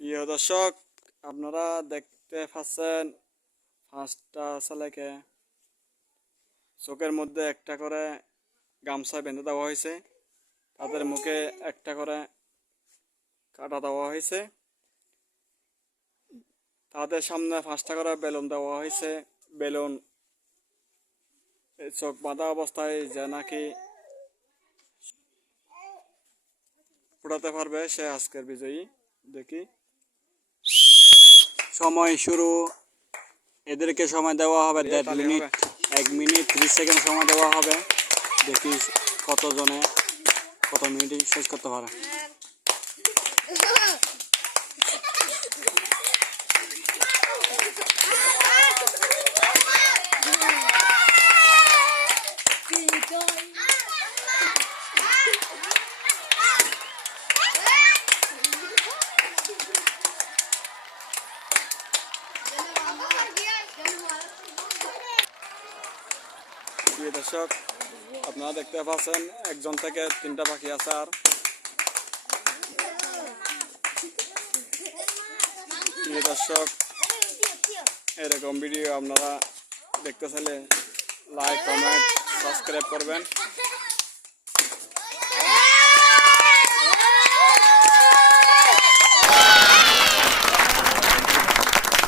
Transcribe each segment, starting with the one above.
প্রিয় দর্শক, আপনারা দেখতে পাচ্ছেন 5টা ছেলেকে চোখের মধ্যে একটা করে গামছা বেঁধে দেওয়া হয়েছে। তাদের মুখে একটা করে কাটা দেওয়া হয়েছে। তাদের সামনে 5টা করে বেলুন দেওয়া হয়েছে। বেলুন চোখ বাঁধা অবস্থায় যে নাকি ফুটাতে পারবে সে আজকের বিজয়ী। দেখি সময় শুরু। এদেরকে সময় দেওয়া হবে 1.5 মিনিট, 1 মিনিট 30 সেকেন্ড সময় দেওয়া হবে। দেখি কতজনে কত মিনিটে শেষ করতে পারে। প্রিয় দর্শক, আপনারা দেখতে পাচ্ছেন একজন থেকে 3টা বাকি আছে। আর প্রিয় দর্শক, এরকম ভিডিও আপনারা দেখতে চাইলে লাইক, কমেন্ট, সাবস্ক্রাইব করবেন।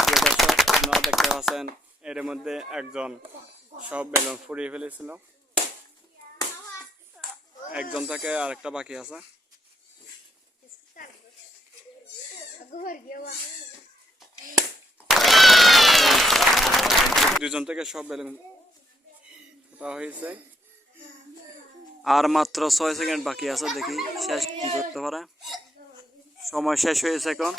প্রিয় দর্শক, আপনারা দেখতে পাচ্ছেন এর মধ্যে একজন সব বেলুন ফুরিয়ে ফেলেছিল। একজন থেকে আরেকটা বাকি আছে। দুজন থেকে সব বেলুন ফোটা হয়েছে। আর মাত্র 6 সেকেন্ড বাকি আছে। দেখি শেষ কি করতে পারে। সময় শেষ হয়েছে এখন।